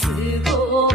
красиво.